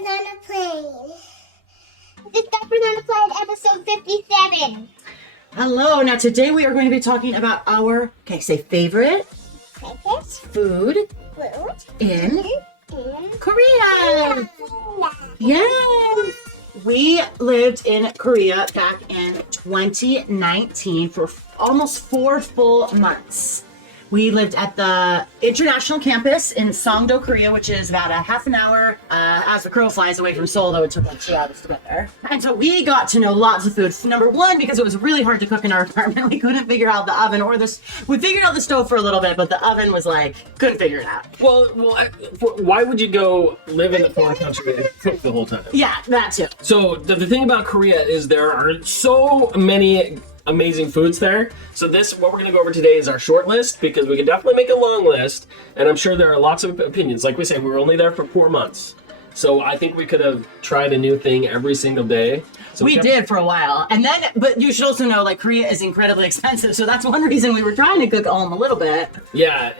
Diapers on a Plane. This is Diapers on a Plane, episode 57. Hello. Now today we are going to be talking about our, favorite food in Korea. Yes. We lived in Korea back in 2019 for almost 4 full months. We lived at the international campus in Songdo, Korea, which is about a half an hour as the crow flies away from Seoul, though it took like 2 hours to get there. And so we got to know lots of foods. Number one, because it was really hard to cook in our apartment. We couldn't figure out the oven or this. We figured out the stove for a little bit, but the oven was like, couldn't figure it out. Well, why would you go live in a foreign country and cook the whole time? Yeah, that too. So the thing about Korea is there are so many amazing foods there. So what we're going to go over today is our short list, because we can definitely make a long list, and I'm sure there are lots of opinions. Like we say, we were only there for 4 months. So I think we could have tried a new thing every single day. So we did for a while. And then, but you should also know, like, Korea is incredibly expensive. So that's one reason we were trying to cook at home a little bit. Yeah,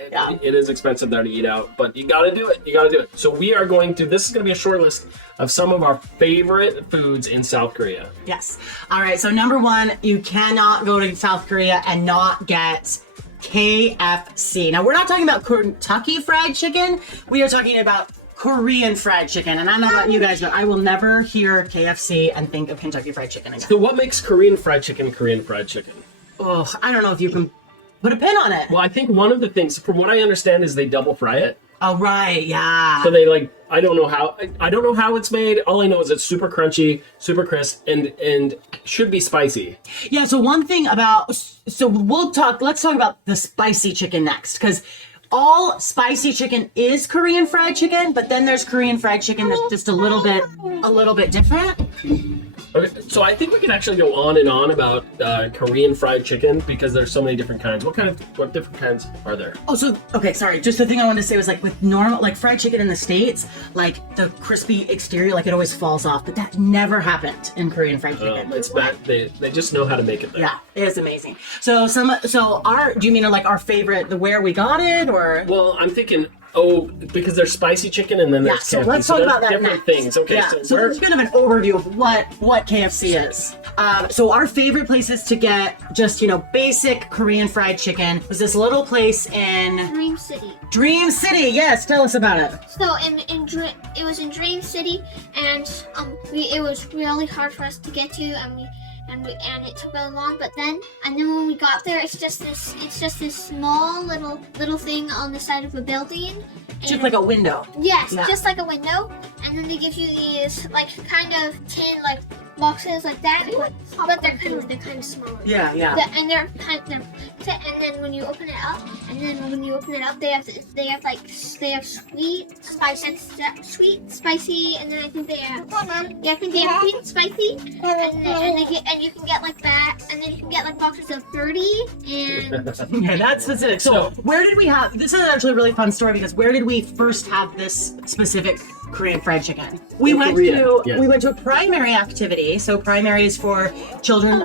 it is expensive there to eat out, but you got to do it. You got to do it. So this is going to be a short list of some of our favorite foods in South Korea. Yes. All right. So number one, you cannot go to South Korea and not get KFC. Now, we're not talking about Kentucky Fried Chicken. We are talking about Korean fried chicken. And I don't know about you guys, but I will never hear KFC and think of Kentucky Fried Chicken again. So what makes Korean fried chicken Korean fried chicken? Oh, I don't know if you can put a pin on it. Well, I think one of the things, from what I understand, is they double fry it. Oh, right, yeah. So they I don't know how it's made. All I know is it's super crunchy, super crisp, and should be spicy. Yeah, so let's talk about the spicy chicken next, because all spicy chicken is Korean fried chicken, but then there's Korean fried chicken that's just a little bit different. Okay, so I think we can actually go on and on about Korean fried chicken, because there's so many different kinds. What different kinds are there? Oh, sorry. Just the thing I wanted to say was, like, with normal, like, fried chicken in the States, like, the crispy exterior, like, it always falls off, but that never happened in Korean fried chicken. It's bad. They just know how to make it there. Yeah, it is amazing. So do you mean like our favorite, where we got it, or? Well, I'm thinking, because there's spicy chicken and then there's KFC. So let's talk about that different next. things. Okay, yeah, so there's kind of an overview of what KFC is. So our favorite places to get just, basic Korean fried chicken was this little place in Dream City. Dream City, yes, tell us about it. So it was in Dream City, and it was really hard for us to get to, and it took really long. But then when we got there, it's just this small little thing on the side of a building. Just like a window. Yes, yeah. Just like a window, and then they give you these kind of tin boxes like that, but they're kind of smaller. Yeah. And and then when you open it up, they have sweet, spicy, and then I think they have sweet and spicy, and you can get like that, and then you can get boxes of 30 and yeah, that's specific. So where did we have this? Is actually a really fun story, because where did we first have this specific Korean fried chicken? We went to a primary activity. So primary is for children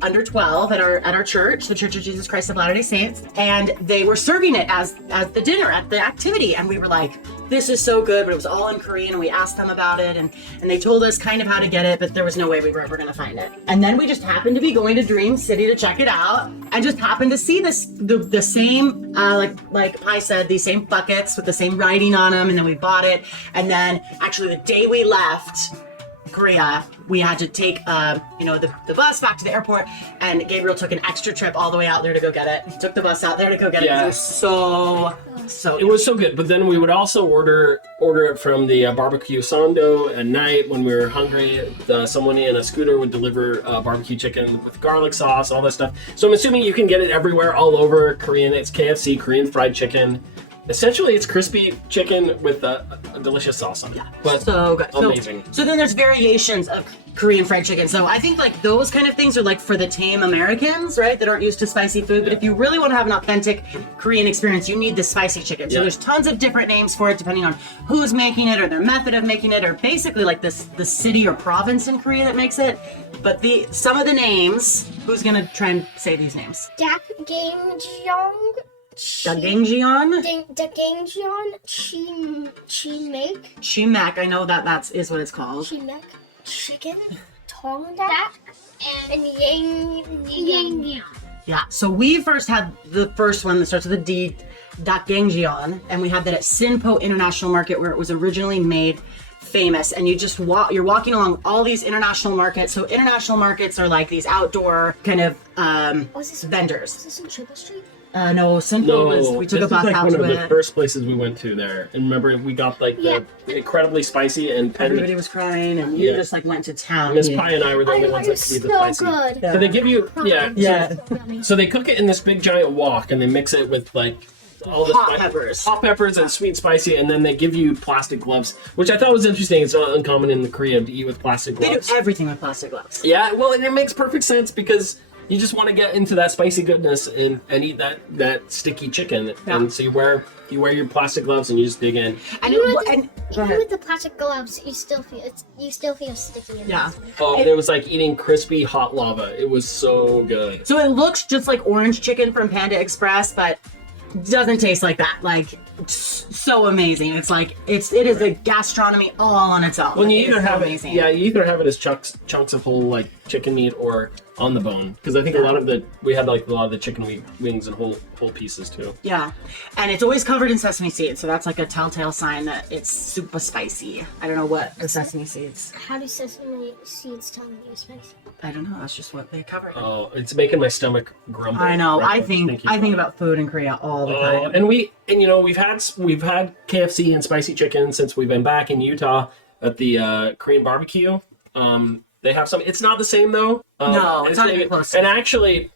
under 12 at our church, the Church of Jesus Christ of Latter-day Saints, and they were serving it as the dinner at the activity, and we were like, this is so good, but it was all in Korean, and we asked them about it, and they told us kind of how to get it, but there was no way we were ever going to find it. And then we just happened to be going to Dream City to check it out, and just happened to see the same, like Pai said, these same buckets with the same writing on them, and then we bought it. And then actually the day we left Korea, we had to take the bus back to the airport, and Gabriel took an extra trip all the way out there to go get it. He took the bus out there to go get it. It was so it was so good. But then we would also order it from the barbecue Sando at night when we were hungry. Someone in a scooter would deliver barbecue chicken with garlic sauce, all that stuff. So I'm assuming you can get it everywhere, all over Korean. It's KFC, Korean fried chicken. Essentially, it's crispy chicken with a delicious sauce on it. Yeah, but so good. Amazing. So then there's variations of Korean fried chicken. So I think those kind of things are for the tame Americans, right, that aren't used to spicy food. But if you really want to have an authentic Korean experience, you need the spicy chicken. So there's tons of different names for it depending on who's making it or their method of making it, or basically the city or province in Korea that makes it. But some of the names, who's gonna try and say these names? Jajangmyon Jajangmyon? Jajangmyon Chimek, I know is what it's called. Chimek chicken, Tongdak, and Yang. Yeah, so we first had the first one that starts with a D, Jajangmyon, and we had that at Sinpo International Market where it was originally made famous. And you're walking along all these international markets. So international markets are like these outdoor kind of vendors. Is this in Triple Street? No, Sinpo we took a bus out to it. One of the first places we went to there. And remember, we got like the incredibly spicy and everybody was crying, and we just like went to town. Miss Pie and I were the only ones that could eat the spicy. Good. So they give you, Yeah. So they cook it in this big giant wok, and they mix it with like all the hot peppers and sweet spicy, and then they give you plastic gloves, which I thought was interesting. It's not uncommon in Korea to eat with plastic gloves. They do everything with plastic gloves. Yeah, well, and it makes perfect sense because you just want to get into that spicy goodness and eat that sticky chicken. Yeah. And so you wear your plastic gloves and you just dig in. And even with the plastic gloves, you still feel sticky. Oh, it was like eating crispy hot lava. It was so good. So it looks just like orange chicken from Panda Express, but doesn't taste like that. Like, so amazing. It's like it is a gastronomy all on its own. Well, you either have it as chunks of whole like chicken meat or on the bone, because I think we had like a lot of the chicken wings and whole pieces too. Yeah, and it's always covered in sesame seeds, so that's like a telltale sign that it's super spicy. I don't know what the sesame seeds. How do sesame seeds tell me you're spicy? I don't know. That's just what they cover. Oh, it's making my stomach grumble. I know. I think about food in Korea all the time. And we've had KFC and spicy chicken since we've been back in Utah at the Korean barbecue. They have some. It's not the same though. No, it's not even close. And actually,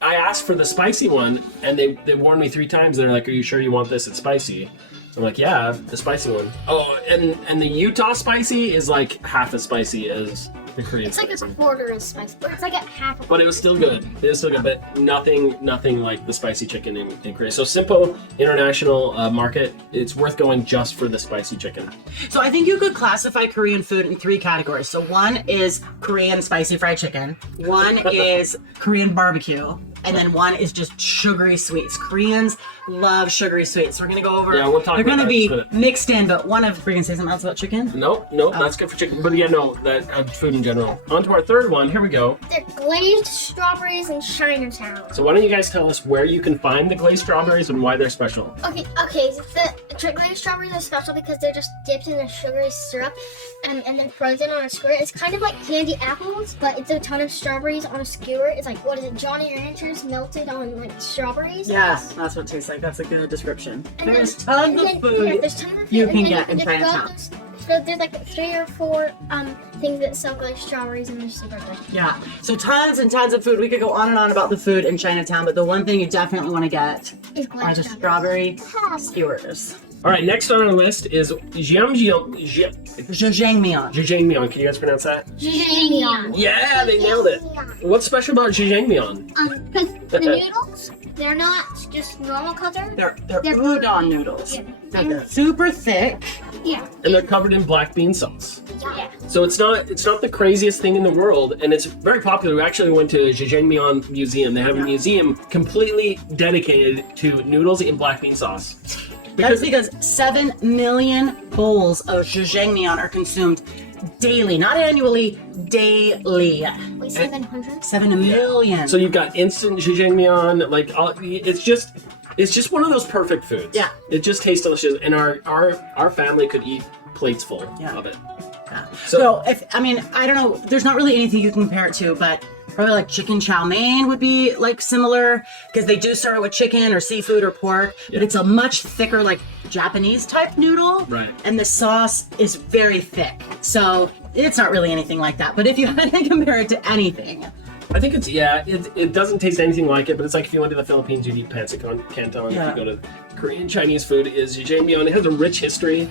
I asked for the spicy one, and they warned me 3 times. They're like, "Are you sure you want this? It's spicy." So I'm like, "Yeah, the spicy one." Oh, and the Utah spicy is like half as spicy as the Korean. It's like a quarter as spicy, but it's like a half. But it was still good. But nothing like the spicy chicken in Korea. So Sinpo International Market, it's worth going just for the spicy chicken. So I think you could classify Korean food in 3 categories. So one is Korean spicy fried chicken, one is Korean barbecue, and then one is just sugary sweets. Koreans love sugary sweets. We're gonna go over. Yeah, we'll talk. They're about gonna that, be mixed in, but we're gonna say something else about chicken. Nope, that's good for chicken. But yeah, no, that food in general. On to our third one. Here we go. They're glazed strawberries in Chinatown. So why don't you guys tell us where you can find the glazed strawberries and why they're special? Okay. The glazed strawberries are special because they're just dipped in a sugary syrup and then frozen on a skewer. It's kind of like candy apples, but it's a ton of strawberries on a skewer. It's like, what is it, Johnny Ranchers melted on like strawberries? Yeah, that's what it tastes like. That's a good description. And there's tons of food you can get in Chinatown. So there's like 3 or 4 things that sell glazed strawberries and they're super good. Yeah, so tons and tons of food. We could go on and on about the food in Chinatown, but the one thing you definitely want to get are the strawberry skewers. All right, next on our list is Jajangmyon. Jajangmyon. Can you guys pronounce that? Jajangmyon. Yeah, they nailed it. What's special about Jajangmyon? Because the noodles, they're not just normal color. They're udon noodles. Yeah. They're super thick. Yeah. And they're covered in black bean sauce. Yeah. So it's not the craziest thing in the world, and it's very popular. We actually went to Jajangmyon Museum. They have a museum completely dedicated to noodles in black bean sauce. That's because 7 million bowls of jajangmyon are consumed daily, not annually, daily. Wait, 700? 7 million. So you've got instant jajangmyon, like it's just one of those perfect foods. Yeah. It just tastes delicious, and our family could eat plates full of it. Yeah. So I don't know, there's not really anything you can compare it to, but probably like chicken chow mein would be like similar, because they do serve it with chicken or seafood or pork, but it's a much thicker, like Japanese type noodle. Right. And the sauce is very thick. So it's not really anything like that. But if you had to compare it to anything, I think it doesn't taste anything like it, but it's like if you went to the Philippines, you'd eat pancit canton. Yeah. If you go to Korean Chinese food is Jajangmyon. It has a rich history,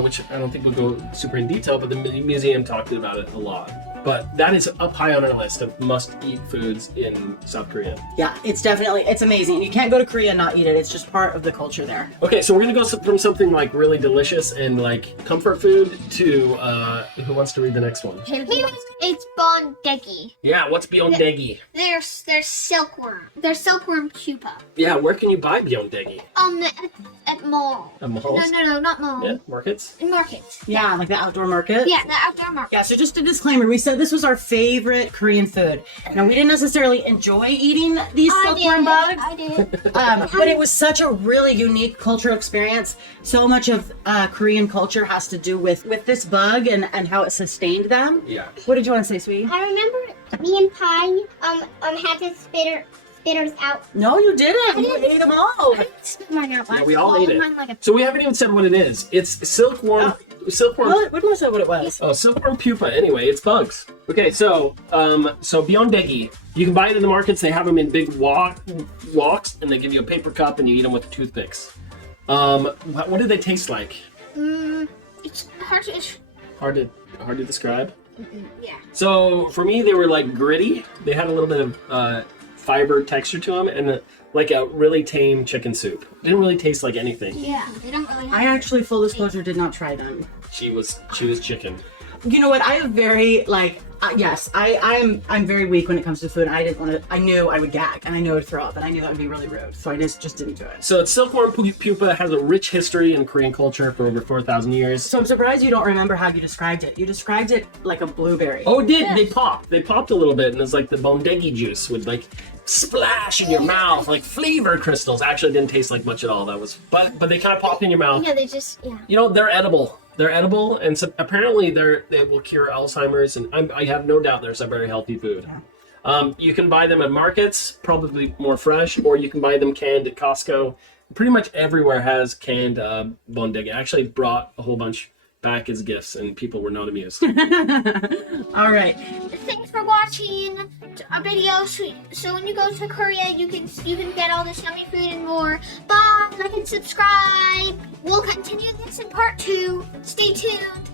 which I don't think we'll go super in detail, but the museum talked about it a lot. But that is up high on our list of must-eat foods in South Korea. yeah, it's amazing. You can't go to Korea and not eat it. It's just part of the culture there. Okay, so we're gonna go from something like really delicious and like comfort food to who wants to read the next one? It's Beondegi. Yeah, what's Beondegi? There's silkworm. There's silkworm pupa. Yeah, where can you buy Beondegi? At mall. At malls? No, not mall. Yeah, markets? In markets. Yeah, like the outdoor market. Yeah, the outdoor market. Yeah, so just a disclaimer, we said this was our favorite Korean food. Now, we didn't necessarily enjoy eating these silkworm bugs, I did. but it was such a really unique cultural experience. So much of Korean culture has to do with this bug and how it sustained them. Yeah. What did you want to say, sweetie? I remember me and Pi had to spitters out. No, you didn't. You ate them all. Spit mine out. Yeah, we all ate Mine it. like a- So we haven't even said what it is. It's silkworm. Silkworm. What? We didn't say what it was. Oh, silkworm pupa. Anyway, it's bugs. Okay, so Beondegi, you can buy it in the markets. They have them in big walks, and they give you a paper cup, and you eat them with toothpicks. What do they taste like? It's hard to. Hard to describe. Yeah. So for me, they were like gritty. They had a little bit of fiber texture to them, and like a really tame chicken soup. Didn't really taste like anything. Yeah, they don't really. I actually, full disclosure, did not try them. She was chicken. You know what? I have very yes. I'm very weak when it comes to food. I knew I would gag and I knew I would throw up and I knew that would be really rude. So I just didn't do it. So silkworm pupa has a rich history in Korean culture for over 4,000 years. So I'm surprised you don't remember how you described it. You described it like a blueberry. Oh, it did. Yeah. They popped. They popped a little bit, and it's like the Beondegi juice would like splash in your mouth like flavor crystals. Actually, didn't taste like much at all. That was, but they kind of pop in your mouth. Yeah, they just You know, they're edible. They're edible, and so apparently they will cure Alzheimer's, and I have no doubt they're some very healthy food. You can buy them at markets, probably more fresh, or you can buy them canned at Costco. Pretty much everywhere has canned Beondegi. I actually brought a whole bunch back as gifts, and people were not amused. All right. Thanks for watching our video. So when you go to Korea, you can get all this yummy food and more. Bye, like and subscribe. We'll continue this in part 2. Stay tuned.